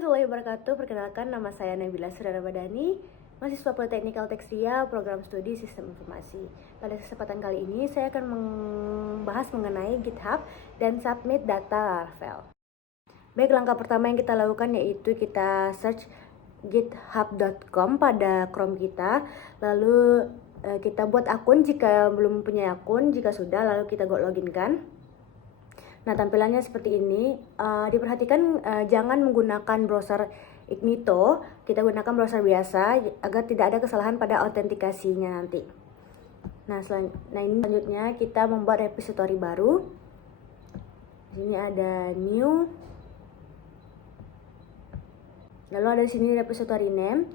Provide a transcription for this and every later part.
warahmatullahi wabarakatuh. Perkenalkan, nama saya Nabila Surara Badani, mahasiswa Politeknik Kaltex Ria, program studi Sistem Informasi. Pada kesempatan kali ini, saya akan membahas mengenai GitHub dan submit data Laravel. Baik, langkah pertama yang kita lakukan yaitu kita search github.com pada Chrome kita, lalu kita buat akun jika belum punya akun, jika sudah lalu kita login kan. Nah, tampilannya seperti ini. Diperhatikan jangan menggunakan browser Ignito, kita gunakan browser biasa agar tidak ada kesalahan pada autentikasinya nanti. Nah, ini selanjutnya kita membuat repository baru. Di sini ada new. Lalu ada di sini repository name.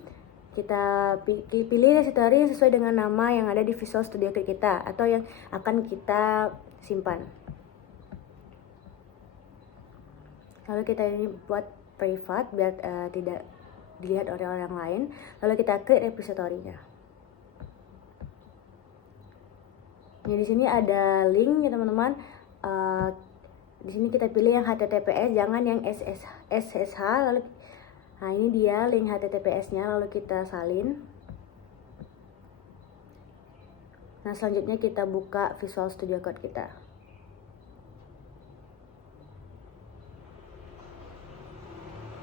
Kita pilih repository sesuai dengan nama yang ada di Visual Studio Code kita atau yang akan kita simpan. Lalu kita ini buat private biar tidak dilihat oleh orang lain. Lalu kita create repository-nya. Nah, di sini ada link ya teman-teman. Di sini kita pilih yang HTTPS, jangan yang SSH. Lalu, nah ini dia link HTTPS-nya. Lalu kita salin. Nah, selanjutnya kita buka Visual Studio Code kita.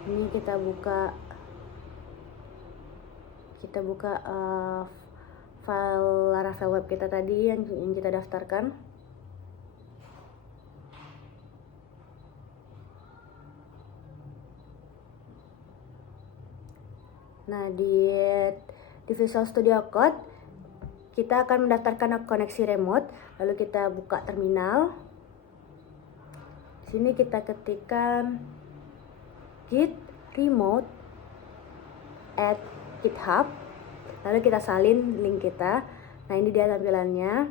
Ini kita buka file Laravel web kita tadi yang kita daftarkan. Nah, di Visual Studio Code kita akan mendaftarkan koneksi remote, lalu kita buka terminal. Di sini kita ketikkan git remote at GitHub, lalu kita salin link kita. Nah, ini dia tampilannya.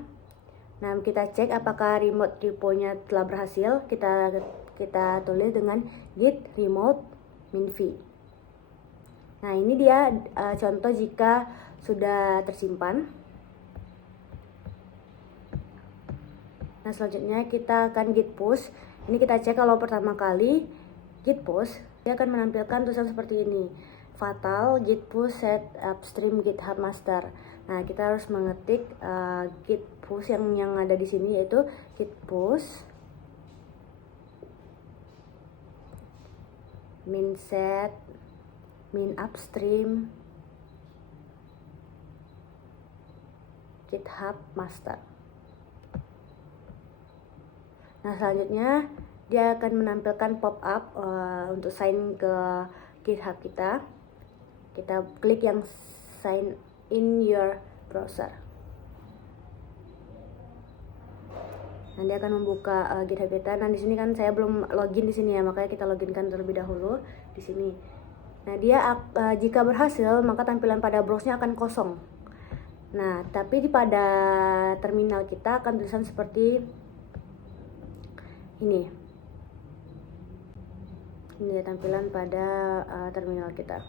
Nah, kita cek apakah remote repo-nya telah berhasil. Kita tulis dengan git remote minv. Nah, ini dia contoh jika sudah tersimpan. Nah, selanjutnya kita akan git push. Ini kita cek kalau pertama kali git push, dia akan menampilkan tulisan seperti ini, fatal git push set upstream GitHub master. Nah, kita harus mengetik git push yang ada di sini, yaitu git push min set min upstream GitHub master. Nah, selanjutnya dia akan menampilkan pop-up untuk sign ke GitHub kita. Kita klik yang sign in your browser. Nanti akan membuka GitHub kita. Nah, di sini kan saya belum login di sini ya, makanya kita loginkan terlebih dahulu di sini. Nah, dia jika berhasil maka tampilan pada browse-nya akan kosong. Nah, tapi pada terminal kita akan tulisan seperti ini. Ini tampilan pada terminal kita.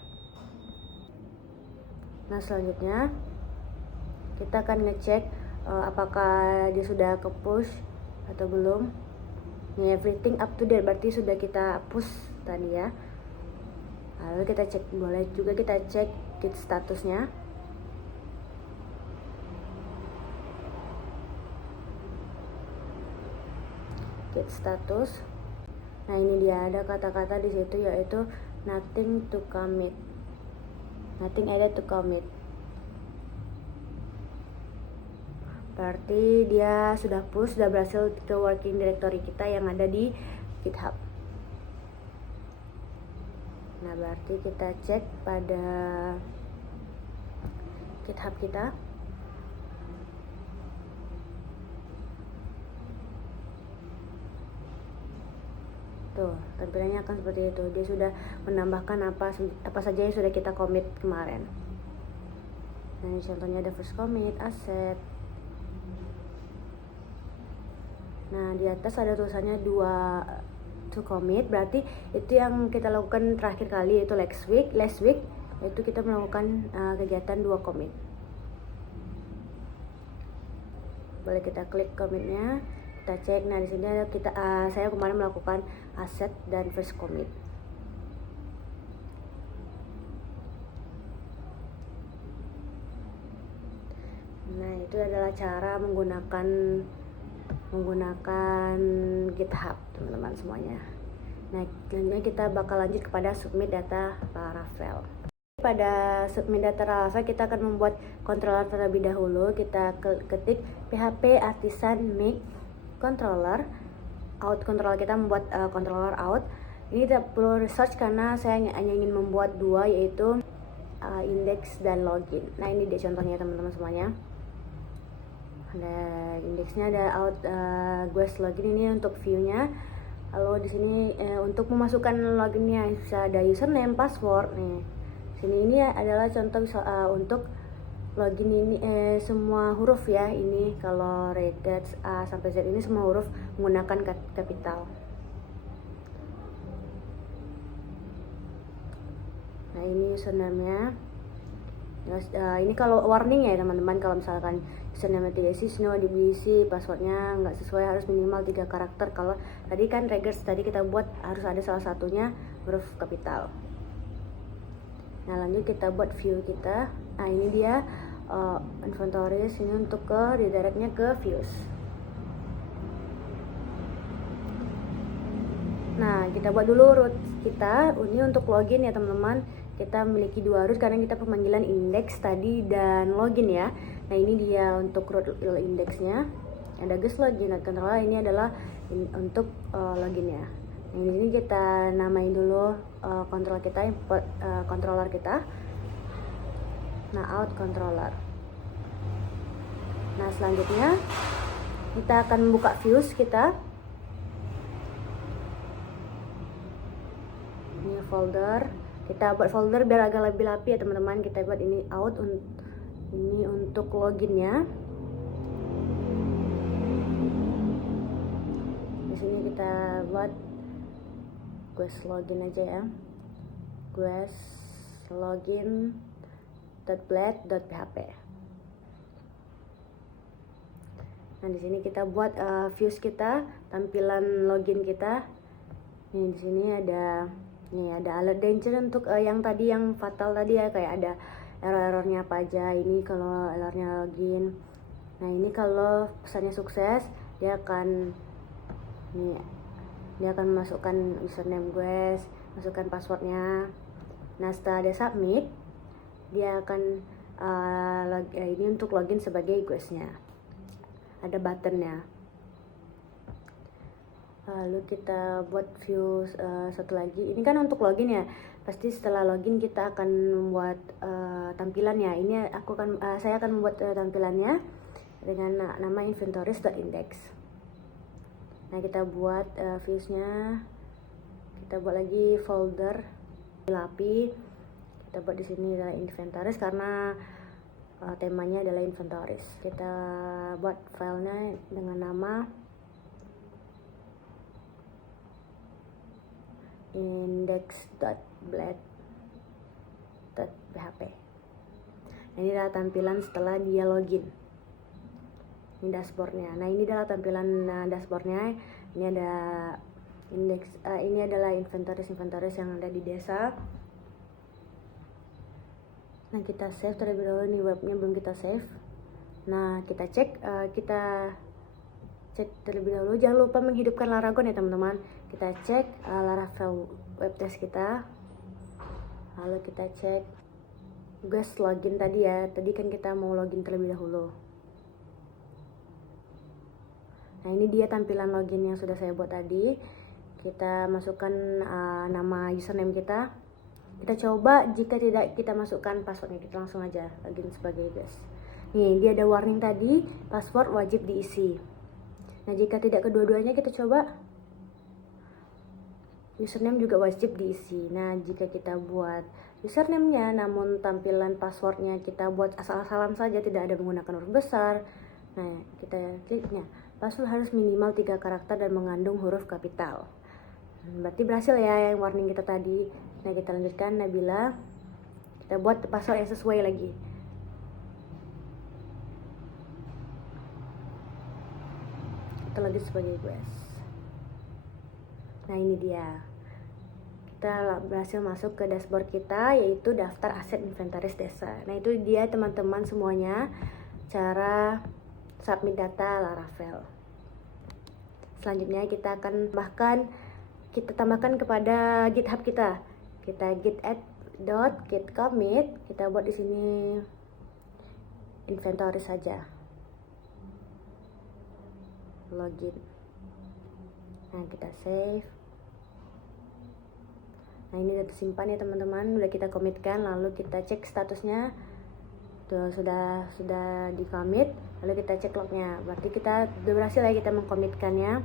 Nah, selanjutnya kita akan ngecek apakah dia sudah ke push atau belum. Ini everything up to date, berarti sudah kita push tadi ya. Lalu kita cek, boleh juga kita cek git statusnya. Git status. Nah, ini dia ada kata-kata di situ yaitu nothing to commit, nothing added to commit. Berarti dia sudah push, sudah berhasil ke working directory kita yang ada di GitHub. Nah, berarti kita cek pada GitHub kita. Tuh, tampilannya akan seperti itu. Dia sudah menambahkan apa saja yang sudah kita commit kemarin. Nah, ini contohnya ada first commit, asset. Nah, di atas ada tulisannya to commit, berarti itu yang kita lakukan terakhir kali, yaitu last week, yaitu kita melakukan kegiatan 2 commit. Boleh kita klik commitnya, kita cek. Nah, di sini ada saya kemarin melakukan asset dan first commit. Nah, itu adalah cara menggunakan GitHub, teman-teman semuanya. Nah, selanjutnya kita bakal lanjut kepada submit data Laravel. Pada submit data Laravel kita akan membuat controller terlebih dahulu. Kita ketik php artisan make controller. Out controller kita membuat controller out. Ini tidak perlu research karena saya hanya ingin membuat dua, yaitu index dan login. Nah, ini dia contohnya teman-teman semuanya. Ada indeksnya, ada out guest login, ini untuk view-nya. Lalu di sini untuk memasukkan loginnya bisa ada username, password. Nih, sini ini adalah contoh untuk login ini semua huruf ya. Ini kalau regex A sampai Z ini semua huruf menggunakan kapital. Nah, ini username-nya. Ini kalau warning ya teman-teman, kalau misalkan username tidak isi, diisi, passwordnya nggak sesuai, harus minimal 3 karakter. Kalau tadi kan regex tadi kita buat harus ada salah satunya huruf kapital. Nah, lanjut kita buat view kita. Nah, ini dia inventories, ini untuk redirectnya ke views. Nah, kita buat dulu root kita. Ini untuk login ya teman-teman. Kita memiliki 2 root karena kita pemanggilan index tadi dan login ya. Nah, ini dia untuk root indexnya. Ada guest login dan controller, ini adalah untuk loginnya. Nah, di sini kita namain dulu controller kita, import controller kita. Nah, out controller. Nah, selanjutnya kita akan membuka views kita. Ini folder. Kita buat folder biar agak lebih rapi ya teman-teman. Kita buat ini out, ini untuk loginnya. Di sini kita buat quest login aja ya. Quest login .blade.php. Nah, di sini kita buat views kita, tampilan login kita. Nih, di sini ada alert danger untuk yang tadi yang fatal tadi ya, kayak ada error-errornya apa aja. Ini kalau errornya login. Nah, ini kalau pesannya sukses, dia akan masukkan username gue, masukkan passwordnya. Nah, setelah ada submit, dia akan ini untuk login sebagai guestnya. Ada buttonnya. Lalu kita buat view satu lagi. Ini kan untuk login ya. Pasti setelah login kita akan membuat tampilannya. Ini saya akan membuat tampilannya dengan nama inventories.index. Nah, kita buat viewsnya. Kita buat lagi folder lapi. Kita buat di sini adalah inventories karena temanya adalah inventories. Kita buat filenya dengan nama index.blade.php. Ini adalah tampilan setelah dia login. Ini dashboardnya. Nah, ini adalah tampilan dashboardnya. Ini ada index. Ini adalah inventories yang ada di desa. Nah, kita save terlebih dahulu. Nih, webnya belum kita save. Nah, kita cek terlebih dahulu. Jangan lupa menghidupkan Laragon ya teman-teman. Kita cek Laravel web test kita. Lalu kita cek guest login tadi ya. Tadi kan kita mau login terlebih dahulu. Nah, ini dia tampilan login yang sudah saya buat tadi. Kita masukkan nama username kita. Kita coba, jika tidak kita masukkan passwordnya, kita langsung aja login sebagai guest. Nih, dia ada warning tadi, password wajib diisi. Nah, jika tidak kedua-duanya, kita coba username juga wajib diisi. Nah, jika kita buat username-nya namun tampilan passwordnya kita buat asal-asalan saja, tidak ada menggunakan huruf besar. Nah, kita kliknya password harus minimal 3 karakter dan mengandung huruf kapital. Berarti berhasil ya yang warning kita tadi. Nah, kita lanjutkan Nabila. Kita buat password yang sesuai lagi. Kita login sebagai guest. Nah, ini dia. Kita berhasil masuk ke dashboard kita, yaitu daftar aset inventaris desa. Nah, itu dia teman-teman semuanya cara submit data Laravel. Selanjutnya kita akan tambahkan kepada GitHub kita. Kita git add.git commit, kita buat di sini inventory saja. Login. Nah, kita save. Nah, ini udah tersimpan ya teman-teman, udah kita commitkan, lalu kita cek statusnya. Tuh, sudah di commit, lalu kita cek lognya, berarti kita udah berhasil ya kita mengkomitkannya.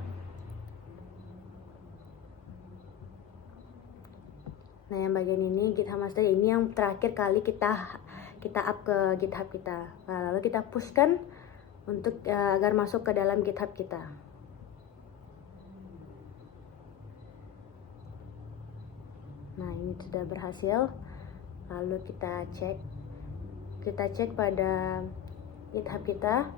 Nah, yang bagian ini GitHub master ini yang terakhir kali kita up ke GitHub kita. Nah, lalu kita pushkan untuk agar masuk ke dalam GitHub kita. Nah, ini sudah berhasil. Lalu kita cek pada GitHub kita.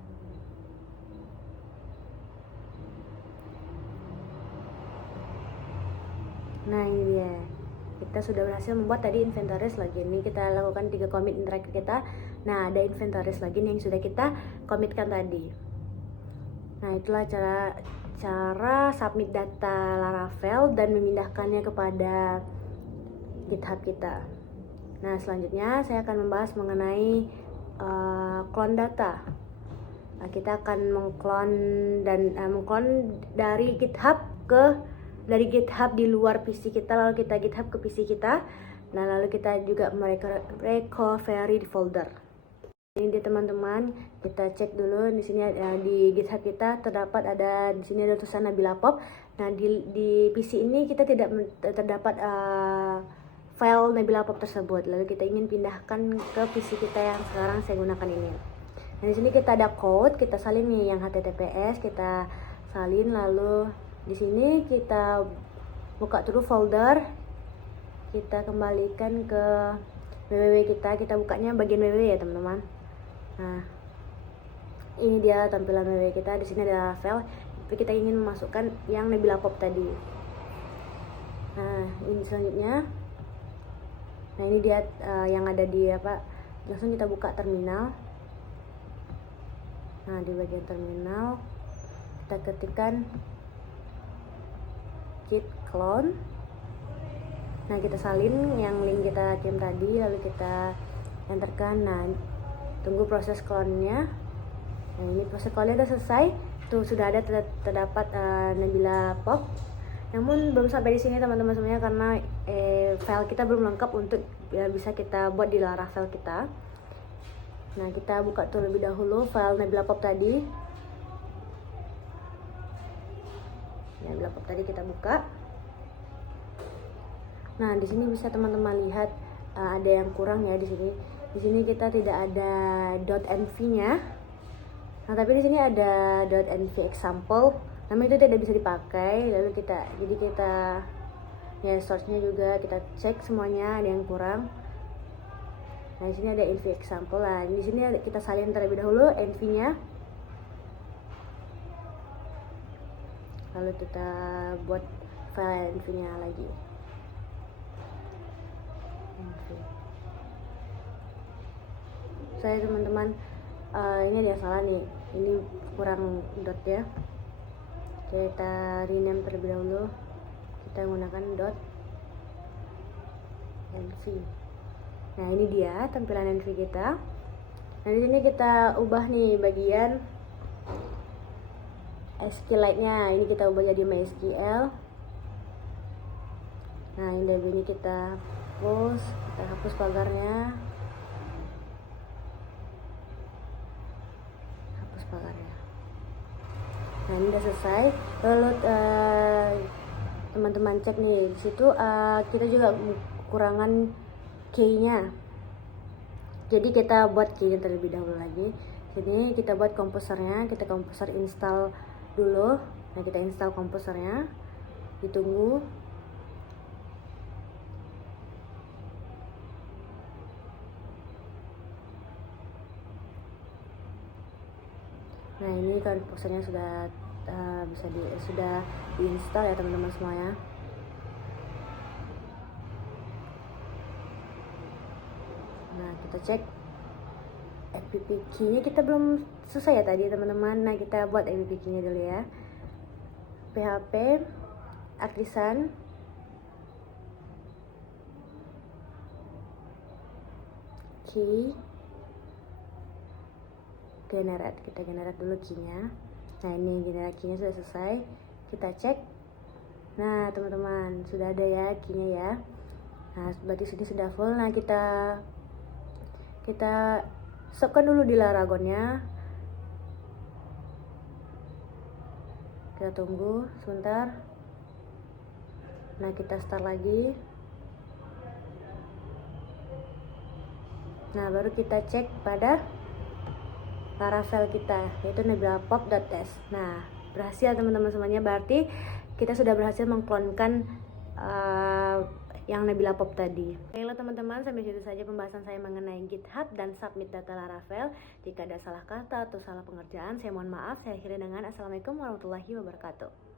Nah, ini dia. Kita sudah berhasil membuat tadi inventories login. Ini kita lakukan 3 commit terakhir kita. Nah, ada inventories login yang sudah kita commitkan tadi. Nah, itulah cara submit data Laravel dan memindahkannya kepada GitHub kita. Nah, selanjutnya saya akan membahas mengenai clone data. Nah, kita akan mengclone dari GitHub di luar PC kita, lalu kita GitHub ke PC kita. Nah, lalu kita juga recovery di folder. Ini dia teman-teman, kita cek dulu di sini di GitHub kita di sini ada tulisan Nabila Pop. Nah, di PC ini kita tidak terdapat file Nabila Pop tersebut. Lalu kita ingin pindahkan ke PC kita yang sekarang saya gunakan ini. Nah, di sini kita ada code, kita salin nih yang HTTPS, kita salin, lalu di sini kita buka dulu folder, kita kembalikan ke www kita bukanya bagian www ya teman-teman. Nah, ini dia tampilan www kita. Di sini ada file, tapi kita ingin memasukkan yang Nabila Pop tadi. Nah, ini selanjutnya. Nah, ini dia yang ada di langsung kita buka terminal. Nah, di bagian terminal kita ketikkan git clone. Nah, kita salin yang link kita kirim tadi, lalu kita enterkan. Nah, tunggu proses clone-nya. Nah, ini proses clone-nya sudah selesai. Tuh, sudah ada terdapat Nabila Pop. Namun belum sampai di sini teman-teman semuanya, karena file kita belum lengkap untuk bisa kita buat di Laravel kita. Nah, kita buka terlebih dahulu file Nabila Pop tadi. Nabila Pop tadi kita buka. Nah, di sini bisa teman-teman lihat ada yang kurang ya di sini. Di sini kita tidak ada .env-nya. Nah, tapi di sini ada .env example. Namun itu tidak bisa dipakai. Lalu kita ya source-nya juga kita cek semuanya, ada yang kurang. Nah, di sini ada env example. Nah, di sini kita salin terlebih dahulu env-nya. Lalu kita buat file env-nya lagi. Saya teman-teman, ini ada yang salah nih. Ini kurang dot ya. Kita rename terlebih dahulu. Kita menggunakan .env. Nah, ini dia tampilan env kita. Nah, di sini kita ubah nih bagian SQLite-nya. Ini kita ubah jadi MySQL. Nah, ini kita hapus pagarnya. Nah, ini udah selesai. Lalu teman-teman cek nih di situ kita juga kekurangan key-nya. Jadi kita buat key-nya terlebih dahulu lagi. Sini kita buat komposernya, kita komposer install dulu. Nah, kita install komposernya. Ditunggu. Nah, ini komposernya sudah sudah diinstal ya teman-teman semuanya. Nah, kita cek. FPP key-nya kita belum selesai ya tadi teman-teman. Nah kita buat FPP key-nya dulu ya. PHP artisan key generate, kita generate dulu key-nya. Nah ini generate key-nya sudah selesai, kita cek. Nah teman-teman sudah ada ya key-nya ya. Nah berarti sini sudah full. Nah kita stopkan dulu di Laragonnya, kita tunggu sebentar. Nah kita start lagi. Nah baru kita cek pada Laravel kita, yaitu nebilapop.test. Nah berhasil teman-teman semuanya, berarti kita sudah berhasil mengklonkan yang Nabila Pop tadi. Baiklah teman-teman, sampai situ saja pembahasan saya mengenai GitHub dan submit data Laravel. Jika ada salah kata atau salah pengerjaan, saya mohon maaf. Saya akhiri dengan Assalamualaikum warahmatullahi wabarakatuh.